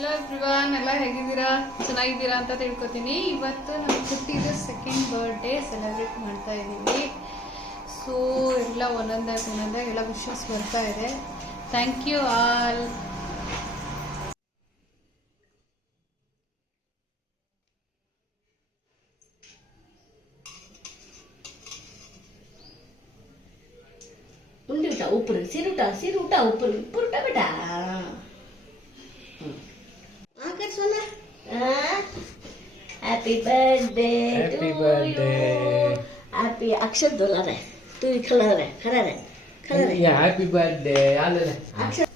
Hello everyone, ಎಲ್ಲ ಹೇಗಿದ್ದೀರಾ? ಚೆನ್ನಾಗಿದ್ದೀರಾ ಅಂತ ತಿಳ್ಕೊತೀನಿ. ಇವತ್ತು ನಮ್ಮ ಕುಟ್ಟಿದು ಸೆಕೆಂಡ್ ಬರ್ಡೇ ಸೆಲೆಬ್ರೇಟ್ ಮಾಡ್ತಾ ಇದ್ದೀವಿ. ಸೊ ಎಲ್ಲ ಒಂದೊಂದಾಗಿ ಎಲ್ಲ ವಿಶಸ್ ಬರ್ತಾ ಇದೆ. Thank you all. ಉಂಡಿ ಊಟ ಉಪ್ಪು ಸಿರು ಊಟ ಉಪ್ಪು ಊಟ ಬೇಟ ಹ್ಯಾಪಿ ಬರ್ಡೇ ಹ್ಯಾಪಿ ಅಕ್ಷರ ದೊಲಾರೆ ತೂ ಖಲಾರೆ ಖಲಾರೆ ಖಲಾರೆ ಹ್ಯಾಪಿ ಬರ್ಡೇ ಆಲರೆ ಅಕ್ಷರ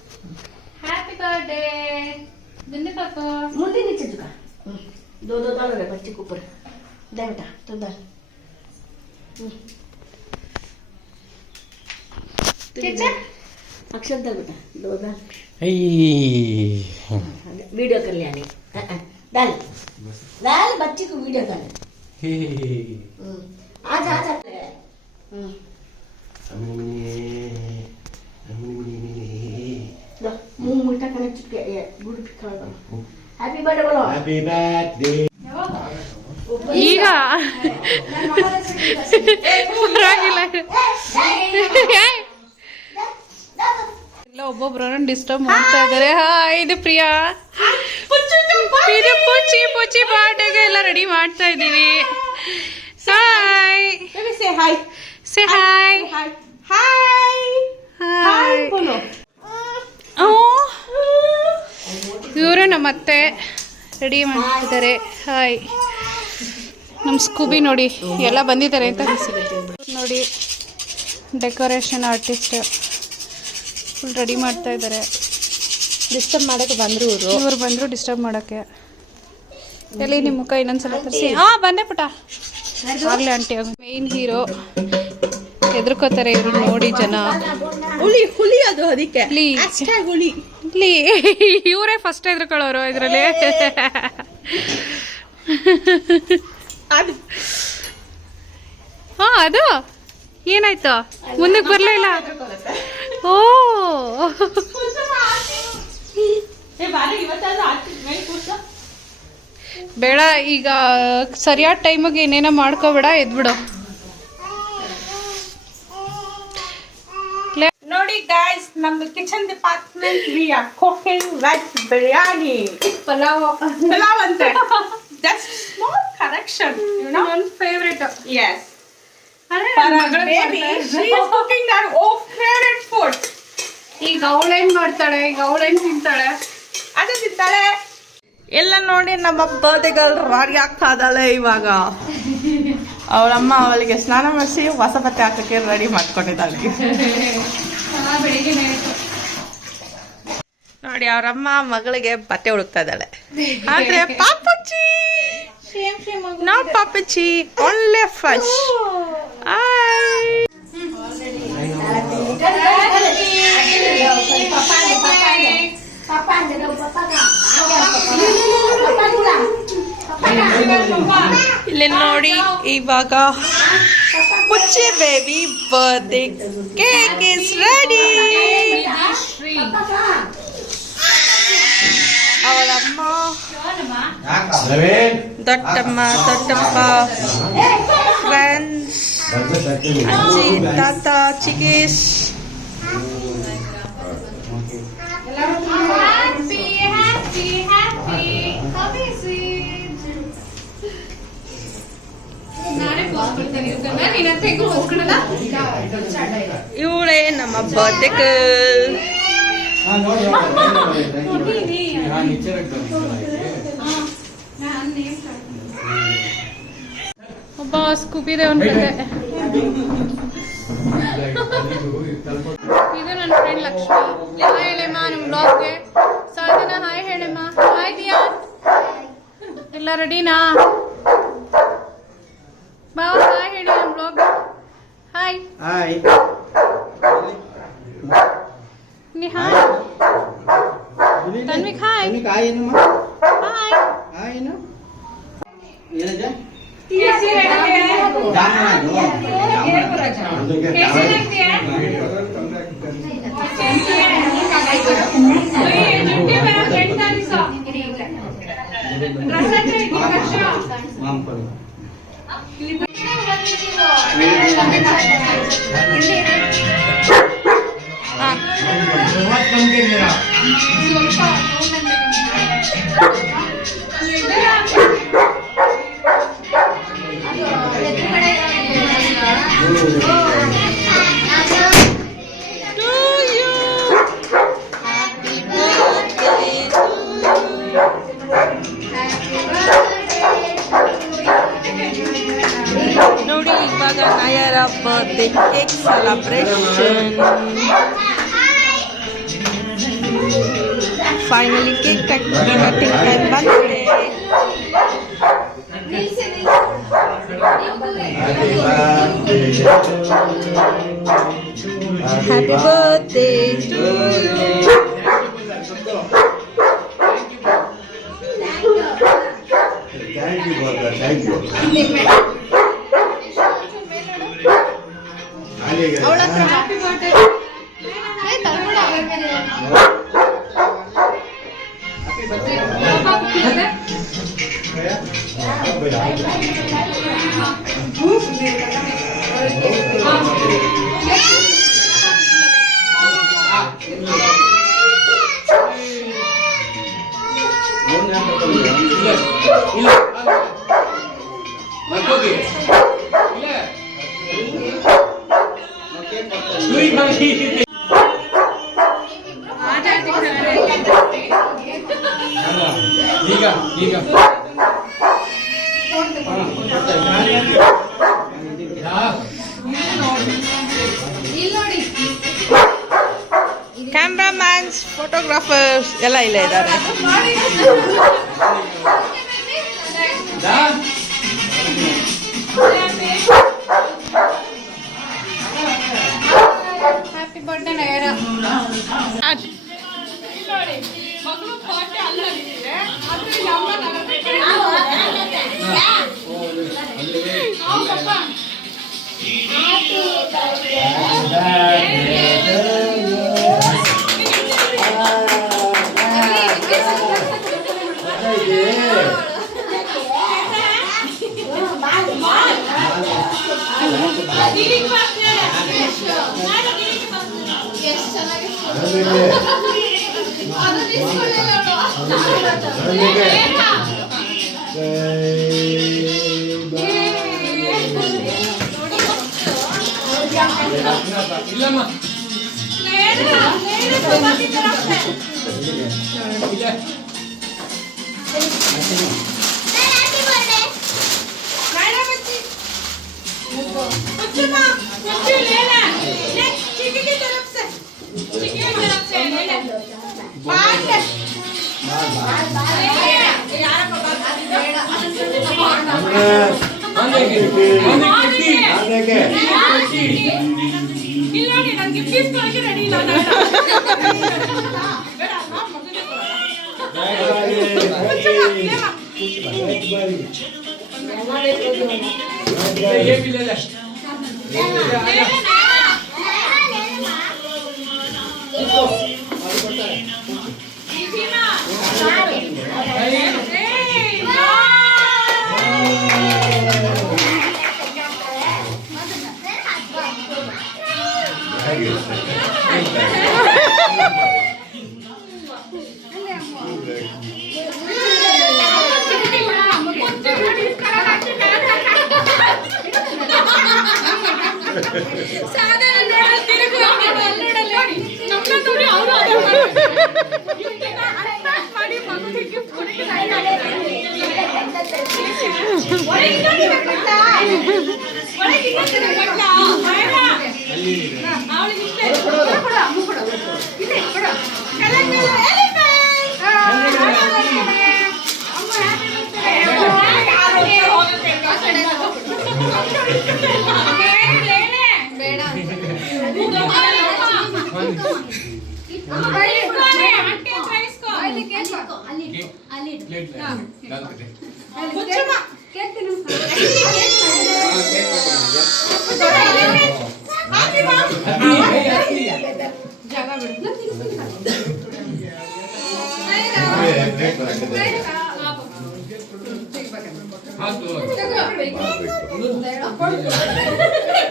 ಹ್ಯಾಪಿ ಬರ್ಡೇ ಬಿಂದು ಪಾಪ ಮುಂದೆ नीचे झुका दो दो डाल रे बच्चे के ऊपर दे बेटा तो डाल अक्षर डाल बेटा दो डाल वीडियो कर लिया नहीं डाल डाल बच्चे को वीडियो कर आज आज मुंह मीठा करने चुके गुड़ खा हैप्पी बर्थडे बोलो ಹ್ಯಾಪಿ ಬರ್ಡೇ ಈಗ ಪರವಾಗಿಲ್ಲ. ಎಲ್ಲ ಒಬ್ಬೊಬ್ರನ್ನ ಡಿಸ್ಟರ್ಬ್ ಮಾಡ್ತಾ ಇದ್ದಾರೆ. ಹಾಯ್, ಇದು ಪ್ರಿಯಾ. ಇದು ಪುಚ್ಚಿ ಬರ್ಡೇಗೆ ಎಲ್ಲ ರೆಡಿ ಮಾಡ್ತಾ ಇದ್ದೀವಿ. Hi, say hi say hi. hi hi hi. ಇವರು ನಮ್ಮ ಅತ್ತೆ ರೆಡಿ ಮಾಡ್ತಿದ್ದಾರೆ. ಹಾಯ್. ನಮ್ಮ ಸ್ಕೂಬಿ ನೋಡಿ ಎಲ್ಲ ಬಂದಿದ್ದಾರೆ ಅಂತ ನೋಡಿ. ಡೆಕೋರೇಷನ್ ಆರ್ಟಿಸ್ಟ್ ಫುಲ್ ರೆಡಿ ಮಾಡ್ತಾ ಇದ್ದಾರೆ. ಡಿಸ್ಟರ್ಬ್ ಮಾಡಕ್ಕೆ ಬಂದ್ರು ಇವ್ರು ಬಂದರು ಡಿಸ್ಟರ್ಬ್ ಮಾಡೋಕ್ಕೆ. ಎಲ್ಲಿ ನಿಮ್ಮ ಮುಖ ಇನ್ನೊಂದ್ಸಲ ತರಿಸಿ. ಬಂದೆ ಪುಟ ಆಗಲೇ ಆಂಟಿ. ಮೇನ್ ಹೀರೋ ಹೆದರ್ಕೋತಾರೆ ಇವರು ನೋಡಿ ಜನ. ಹುಲಿ ಅದು ಅದಕ್ಕೆ ಹುಲಿ ಇಲ್ಲಿ ಇವರೇ ಫಸ್ಟ್ ಹೆದರ್ಕೊಳ್ಳೋರು ಇದರಲ್ಲಿ. ಅದು ಏನಾಯ್ತು? ಮುಂದಕ್ಕೆ ಬರಲಿಲ್ಲ. ಓ ಬೇಡ, ಈಗ ಸರಿಯಾದ ಟೈಮಿಗೆ ಏನೇನೋ ಮಾಡ್ಕೋಬೇಡ, ಎದ್ಬಿಡು. ನೋಡಿ ಗೈಸ್, ನಮ್ದು kitchen department we are cooking veg biryani. Pulao ಅಂತೆ. Just small correction, you know. ನನ್ನ favourite. Yes. For our baby, she is cooking her own favorite food. ಈಗ ಅವಳೇನ್ ಮಾಡ್ತಾಳೆ, ಈಗ ಅವಳೇನ್ ತಿಂತಾಳೆ? ಅದು ತಿಂತಾಳೆ. ಎಲ್ಲ ನೋಡಿ ನಮ್ಮ ಬರ್ತ್ಡೇಗಳು ರೆಡಿ ಆಗ್ತಾ ಇದ್ದಾಳೆ ಇವಾಗ. ಅವಳಮ್ಮ ಅವಳಿಗೆ ಸ್ನಾನ ಮಾಡಿಸಿ ಹೊಸ ಬಟ್ಟೆ ಹಾಕಕ್ಕೆ ರೆಡಿ ಮಾಡ್ಕೊಂಡಿದ್ದಾಳೆ. ನೋಡಿ ಅವರಮ್ಮ ಮಗಳಿಗೆ ಬಟ್ಟೆ ಹುಡುಕ್ತಾ ಇದ್ದಾಳೆ. ಆದ್ರೆ ಪಾಪಚ್ಚಿ ನಾಟ್ ಪಾಪಚ್ಚಿ, ಒಳ್ಳೆ ಫಶ್. ಇಲ್ಲಿ ನೋಡಿ ಇವಾಗ ಪುಚ್ಚಿ baby birthday cake is ready. ಅವಳಮ್ಮ, ದೊಡ್ಡಮ್ಮ, ಫ್ರೆಂಡ್ಸ್, ಅಜ್ಜಿ, ತಾತ, ಚಿಕೀಸ್. ಇವಳೇ ನಮ್ಮ ಬರ್ತ್ಡೇ ಗರ್ಲ್. ಒಬ್ಬ ಸ್ಕೂಬಿದೆ ಒಂದು ಕಡೆ. ಇದು ನನ್ನ ಫ್ರೆಂಡ್ ಲಕ್ಷ್ಮಿ. ಹಾಯ್ ಹೇಳಮ್ಮ ನಮ್ಮ ಬ್ಲಾಗ್ಗೆ. ಸಾಧನ ಹಾಯ್ ಹೇಳಮ್ಮ. ಹಾಯ್ ದಿಯಾ, ಎಲ್ಲ ರೆಡಿನಾ? ಬಾ ಹಾಯ್ ಹೇಳಿ ನಮ್ಮ ಬ್ಲಾಗ್. ಹಾಯ್ ಹಾಯ್ ನೀ ಹಾಯ್. ತನ್ವಿಕ್ ಹಾಯ್. ಹಾಯ್ ಏನಮ್ಮ? ಹಾಯ್ ಹಾಯ್ ಏನು ಏನಜ್ಜ? ಮಾಮ್ ಕೊಡು. ನೋಡಿ ಇವಾಗ Naira birthday cake celebration. Finally cake cutting time ಬಂದಿದೆ. Happy birthday to you. Thank you ಬಾಬಾ, ಥ್ಯಾಂಕ್ ಯು. ಅವಳ ಹತ್ರ ಹ್ಯಾಪಿ ಬರ್ತ್ಡೇ ಈಗ ಈಗ ಕ್ಯಾಮ್ರಾಮ್ಯಾನ್ಸ್, ಫೋಟೋಗ್ರಾಫರ್ಸ್ ಎಲ್ಲ ಇಲ್ಲೇ ಇದ್ದಾರೆ. Happy birthday Naira. ಇಲ್ಲಮ್ಮ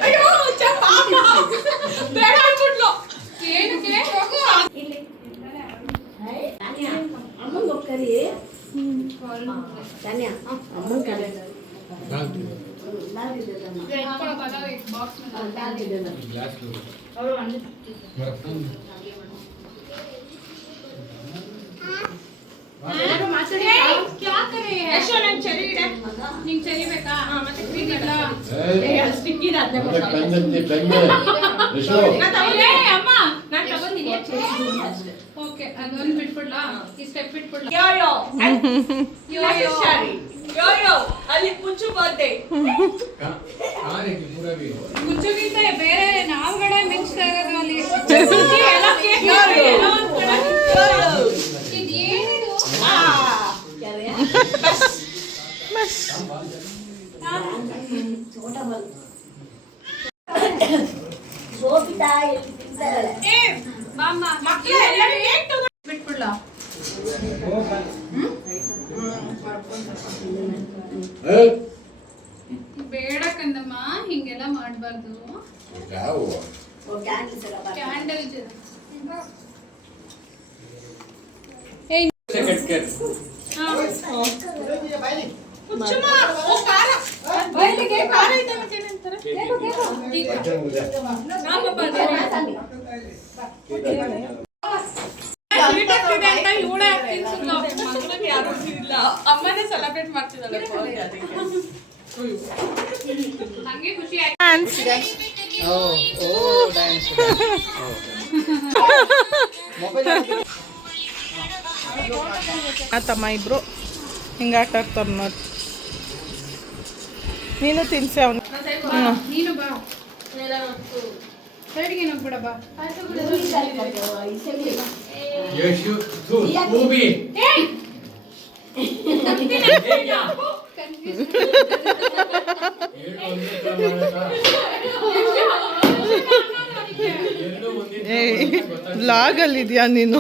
ಅಯ್ಯೋ ಚಪ್ಪ ಬೇಡ ಅನ್ಬಿಟ್ಲು ಏನಕ್ಕೆ ಅಮ್ಮಂಗೆ ಕರಿ ಧಾನ್ಯ ಅಮ್ಮನ ಕರಿ ಚರಿ ಬೇಕಾ ಮತ್ತೆ ಕ್ರೀಮ್ ಇಲ್ಲ ಅಮ್ಮ ನಾನು ತಗೊಂಡಿನಿ ಓಕೆ ಅದೊಂದು ಬಿಟ್ಬಿಡ್ಲಾ ಈ ಸ್ಟೆಪ್ ಬಿಟ್ಬಿಡ್ಲಾ ಯೋಯೋ ಅಲ್ಲಿ ಪುಚ್ಚು ಬರ್ತೆ ಮುಚ್ಚುಗಿಂತ ಬೇರೆ ನಾವುಗಳೇ ಮಿಕ್ಸ್ತಾ ಇರೋದು ಅಲ್ಲಿ ಇದೇನಿದು ಸೋಪಿತಾ ಎಲ್ಲಿ ತಿಂತಾರಲ್ಲ ಬಾಮ್ಮ ಬಿಟ್ಬಿಡ್ಲಾ ಬೇಡ ಕಂದಮ್ಮ ಹಿಂಗೆಲ್ಲ ಮಾಡಬಾರ್ದು ಕ್ಯಾಂಡಲ್ ಅಮ್ಮನೇ ಸೆಲೆಬ್ರೇಟ್ ಮಾಡ್ತಿದ್ದಾಳೆ ನಂಗೆ ಖುಷಿ ಆಯ್ತು ತಮ್ಮ ಇಬ್ರು ಹಿಂಗೆ ಆಟ ಆಡ್ತಾರೆ ನೋಡಿ ನೀನು ತಿನ್ಸಿ ಅವನು ನೀನು ಬಾ ಸೈಡ್ಗೆ ಹೋಗ್ಬಿಡ ಬಾ ವ್ಲಾಗಲ್ಲಿದ್ಯಾ ನೀನು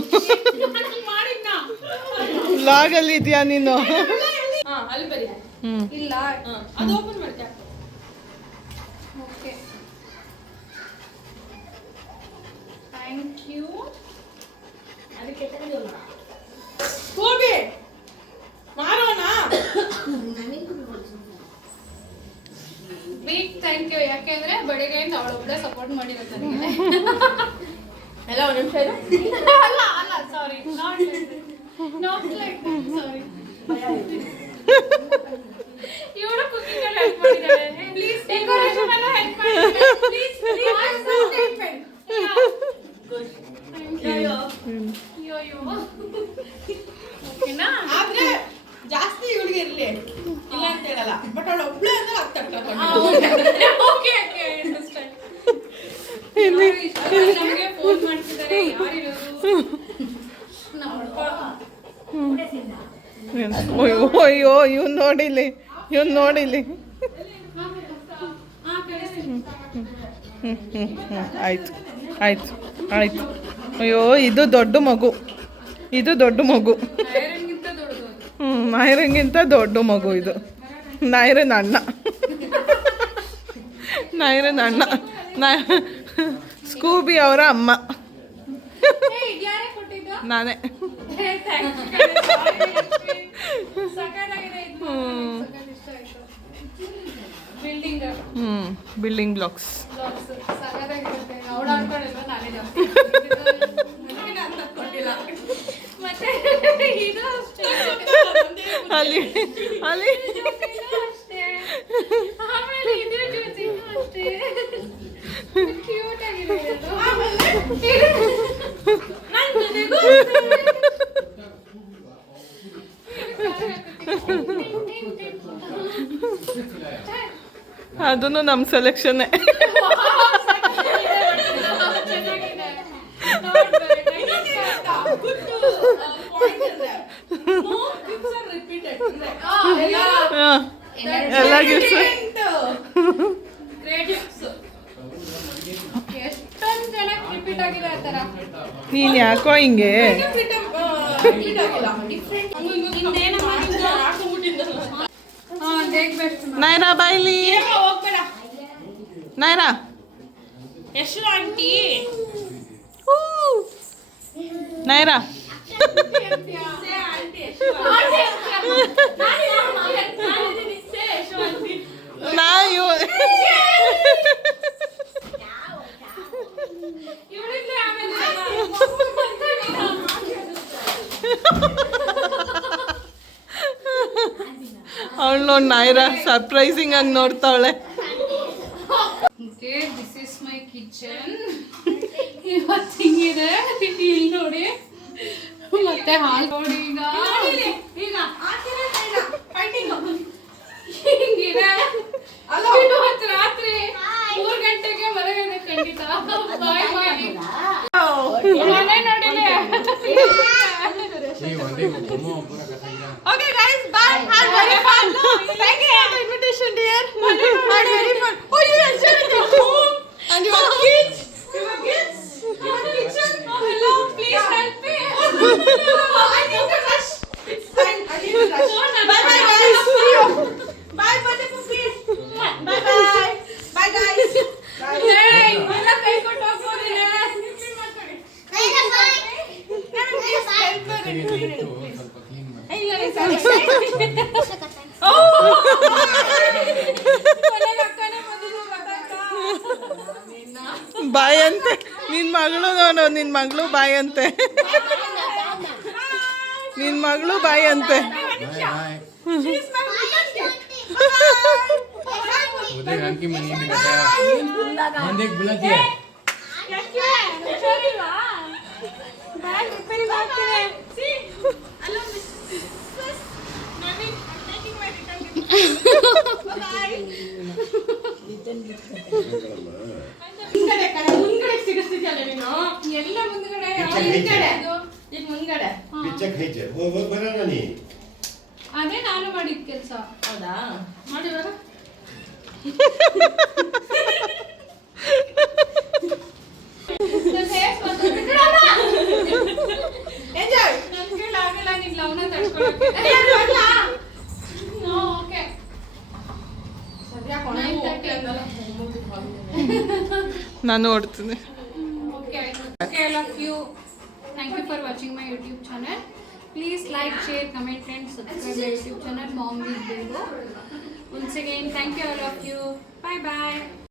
ವ್ಲಾಗಲ್ಲಿದ್ಯಾ ನೀನು ಇಲ್ಲ ಅದು ಓಪನ್ ಮಾಡ್ತಾ ಓಕೆ ಥ್ಯಾಂಕ್ ಯು ಅದಕ್ಕೆ ತಂದಿಲ್ಲ ಹೋಗಿ ಮಾಡೋಣ ಬಿಗ್ ಥ್ಯಾಂಕ್ ಯು ಯಾಕೆಂದ್ರೆ ಬೆಳಿಗ್ಗೆಯಿಂದ ಅವಳೊಬ್ಬಳೆ ಸಪೋರ್ಟ್ ಮಾಡಿರೋದು ನನಗೆ ಎಲ್ಲ ಒಂದು ನಿಮಿಷ ಇರು ಅಲ್ಲ ಅಲ್ಲ ಸಾರಿ ನಾಟ್ ಲೈಕ್ ಸಾರಿ ಇವಳು ಕುಕಿಂಗ್ ಅಲ್ಲಿ ಹೆಲ್ಪ್ ಮಾಡಿದಾಳೆ ಪ್ಲೀಸ್ ಡೆಕೋರೇಷನ್ ಎಲ್ಲ ಹೆಲ್ಪ್ ಮಾಡಿದಾಳೆ ಪ್ಲೀಸ್ ಸ್ಟೇಟ್ಮೆಂಟ್ ಅಯ್ಯೋ ಓಕೆನಾ ಆದ್ರೆ ಜಾಸ್ತಿ ಇವಳಿಗೆ ಇರ್ಲಿ ಇಲ್ಲ ಅಂತ ಹೇಳಲ್ಲ ಬಟ್ ಅವಳು ಒಬ್ಳೆ ಅಂದ್ರೆ ಆಗ್ತಾ ಓಕೆ ಓಕೆ ಅಂಡರ್ಸ್ಟ್ಯಾಂಡ್ ನಮಗೆ ಫೋನ್ ಮಾಡ್ತಿದ್ದಾರೆ ಯಾರಿರೋದು ಅಯ್ಯೋ ಇವ್ನು ನೋಡಿಲಿ ಆಯ್ತು ಆಯ್ತು ಆಯ್ತು ಅಯ್ಯೋ ಇದು ದೊಡ್ಡ ಮಗು ಐರನ್ಗಿಂತ ದೊಡ್ಡದು ನಾಯಿರಂಗಿಂತ ದೊಡ್ಡ ಮಗು ಇದು ನಾಯಿರನ ಅಣ್ಣ ಸ್ಕೂಬಿ ಅವರ ಅಮ್ಮ ಯಾರೇ ಕೊಟ್ಟಿದ್ದು ನಾನೇ ಬಿಲ್ಡಿಂಗ್ ಬ್ಲಾಕ್ಸ್ ಮತ್ತೆ ಇದು ಅಲ್ಲಿ ಅಷ್ಟೇ ಆಮೇಲೆ ಇದು ಅಷ್ಟೇ ಕ್ಯೂಟ್ ಆಗಿದೆ ಅದನ್ನು ನಮ್ಮ ಸೆಲೆಕ್ಷನ್ನೇ ಎಲ್ಲ ಗಿಫ್ಟ್ಸ್ ಎಷ್ಟೊಂದು ಜನ ರಿಪೀಟ್ ಆಗಿದೆ ಆ ಥರ ನೀನು ಯಾಕೋ ಹಿಂಗೆ ನೈರಾ ಬಾಯ್ಲಿ ನೈರಾ ಎಷ್ಟು ಆಂಟಿ ನೈರಾ ನಾ ಇವ್ ಅವಳು ನೋಡಿ ನೈರಾ ಸರ್ಪ್ರೈಸಿಂಗ್ ಆಗಿ ನೋಡ್ತಾವಳೆ. Okay, this is my kitchen. ಇವತ್ತು ಹಿಂಗಿದೆ ಇಲ್ಲಿ ನೋಡಿ. ಮತ್ತೆ ಹಾಲು ನೋಡಿ ಈಗ ಹಿಂಗಿದೆ. ಇವತ್ತು ರಾತ್ರಿ 3 ಗಂಟೆಗೆ ಮಲಗಿದೆ ಖಂಡಿತ. ಬಾಯ್ ಮಾಡಿ ಮನೆ ನೋಡಿಲ್ಲ. Okay guys, bye. Had very fun. Thank you for the invitation, dear. Had very fun. Oh, you enjoyed with your home and your kids. Your kids. Your kitchen. Oh, hello. Please help me. I need to rush. It's fine. I need to rush. Bye bye guys. See you. Bye birthday puppies. Bye bye. Bye guys. Bye. Hey, ಎಲ್ಲ ಕೈ ಕೊಟ್ಟು ಹೋಗ್ಬೋದಿಲ್ಲ. ಬಾಯ್ ಅಂತೆ ನಿನ್ ಮಗಳು ನೋಡು, ನಿನ್ ಮಗಳು ಬಾಯ್ ಅಂತೆ, ನಿನ್ ಮಗಳು ಬಾಯ್ ಅಂತೆ. ಎಲ್ಲ ಮುಂದ್ಗಡೆ ಈಗ ಮುಂದ್ಗಡೆ ಪಿಚ್ಚ ಖೈಚೆ ಹೋಗಿ ಬರೋಣ ನೀ. ಅದೇ ನಾನು ಮಾಡಿದ ಕೆಲಸ. ಹೌದಾ? ಮಾಡಿ ಬರ. ಎಂಜಾಯ್. ನನ್ ಕೈಲಿ ಆಗಲ್ಲ, ನೀನ್ ಲವ್ನ ತಡ್ಕೊಳಕ್ಕೆ. ಓಕೆ, ಸದ್ಯ 9:30 ನಾನು ಓಡ್ತೀನಿ. okay, all of you, thank you for watching my YouTube channel. Please like, share, comment and subscribe my YouTube channel Mom with Bingo. Once again, thank you all of you. Bye bye.